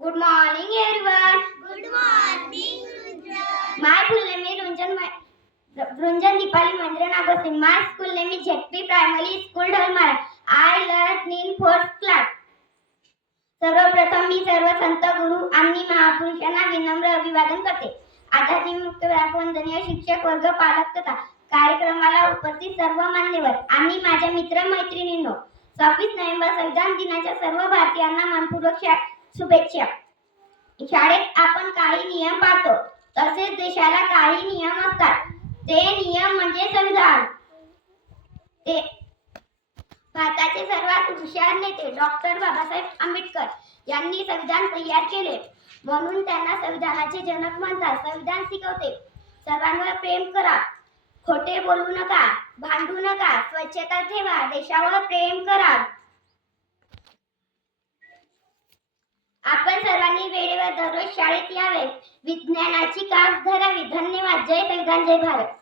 Good morning, everyone. Good morning, Runjan. My full name is Runjan Dipali Mandra Nagosin. My school name is ZP Primary School, Dhalmara. I learned in fourth class. सर्वप्रथम मी सर्व संत गुरु आणि महापुरुषांना विनम्र अभिवादन करते. आजची मुख्य वंदनीय शिक्षक वर्ग, पालक तथा कार्यक्रमाला उपस्थित सर्व मान्यवर आणि माझ्या मित्र मैत्रिणींनो, 26 नोव्हेंबर संविधान दिनाच्या सर्व भारतीयांना मनपूर्वक शुभेच्छा. शाळेत आपण काही नियम पाळतो, तसेच देशाला काही नियम असतात. ते नियम म्हणजे संविधान. ते भारताचे सर्वात हुशार नेते डॉक्टर बाबासाहेब आंबेडकर यांनी संविधान तयार केले, म्हणून त्यांना संविधानाचे जनक म्हणतात. संविधान शिकवते सर्वांवर प्रेम करा, खोटे बोलू नका, भांडू नका, स्वच्छता ठेवा, देशावर प्रेम करा. आपण सर्वांनी वेळेवर दररोज शाळेत यावे, विज्ञानाची कास धरावी. धन्यवाद. जय संविधान, जय भारत.